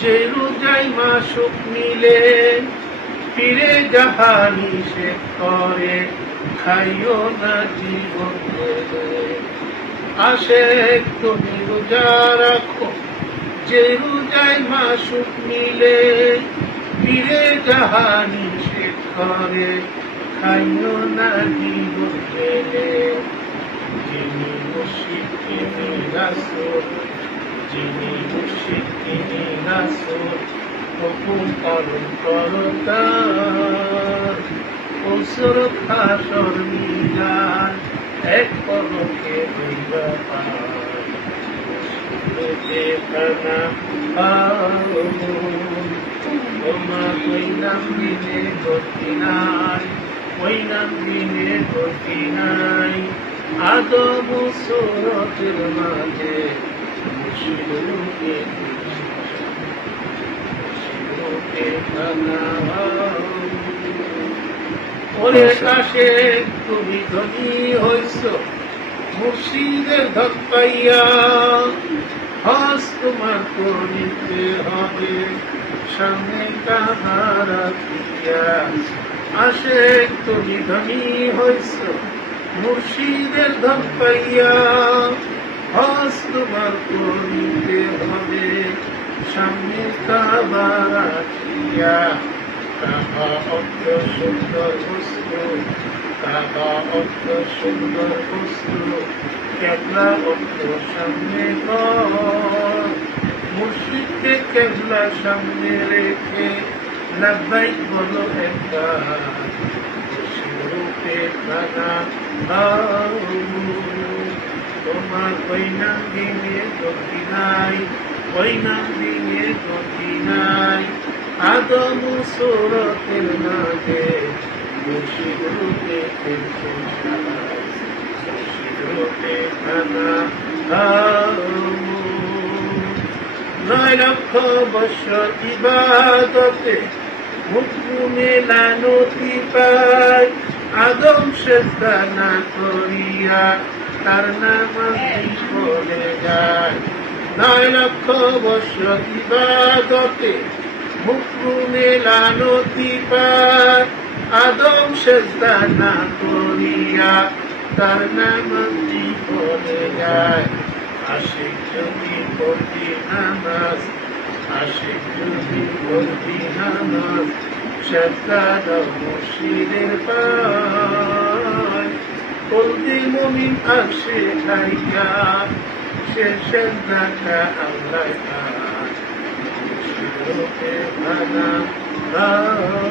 যে রোজাই মাসুক মিলে ফিরে জাহানি সে করে খাইও না জীবন গেলে। আসে তুমি রোজা রাখো, যে রোজাই মাসুক মিলে ফিরে জাহানি সে করে খাইও না জীবন গেলে। যিনি মুর্শিদ তিনি রাসূল, যিনি মুর্শিদ তিনি রাসূল, হুকুম পালন করো তার। ওসর খাসর মিলান এক পলকে হইবা পার। মুর্শিদে খানা তোমা কইলাম দিনে গতি নাই, কইলাম দিনে গতি নাই। আদম সুরতের মাঝে মুর্শিদকে ওরে কাশে তুমি ধনী হইছ মুর্শিদের ধক্কাইয়া। হজ তোমার করিতে হবে সামনে কাহারা দিয়া। আসে তুমি ধনী হইছ মুর্শিদের ধক্কাইয়া। হজ তোমার করিতে হবে সামনে কাহারা দিয়া। কাবা অর্থ সুন্দর বস্তু, কাবা অর্থ সুন্দর বস্তু, কেবলা অর্থ সামনে কর। মুর্শিদকে কেবলা সামনে রেখে লাব্বাইক বলো একবার। মুর্শিদ রূপে খানা দাও, তোমার ওই নাম দিনে গতি নাই, ওই নাম দিনে গতি নাই। আদম সুরতের মাঝে মুর্শিদ রূপে খেলছে সারা, মুর্শিদ রূপে খানা দাও। 9 লক্ষ বৎসর ইবাদতে মুক্তি মেলানতি পায়। আদম সেজদা না করিয়া তার নামাজ পড়ে যায়। 9 লক্ষ বৎসর ইবাদতে মুক্তি মেলানতি পায়। আদম সেজদা না করিয়া তার নামাজ পড়ে যায়। আশিক যদি পড়তি নামাজ, আশিক যদি পড়তি নামাজ, সেজদা দাও মুর্শিদের পায়। কলবে মুমিন আসে খাইয়া, সে সেজদাটা আল্লাহ পায়। মুর্শিদ রূপে খানা দাও।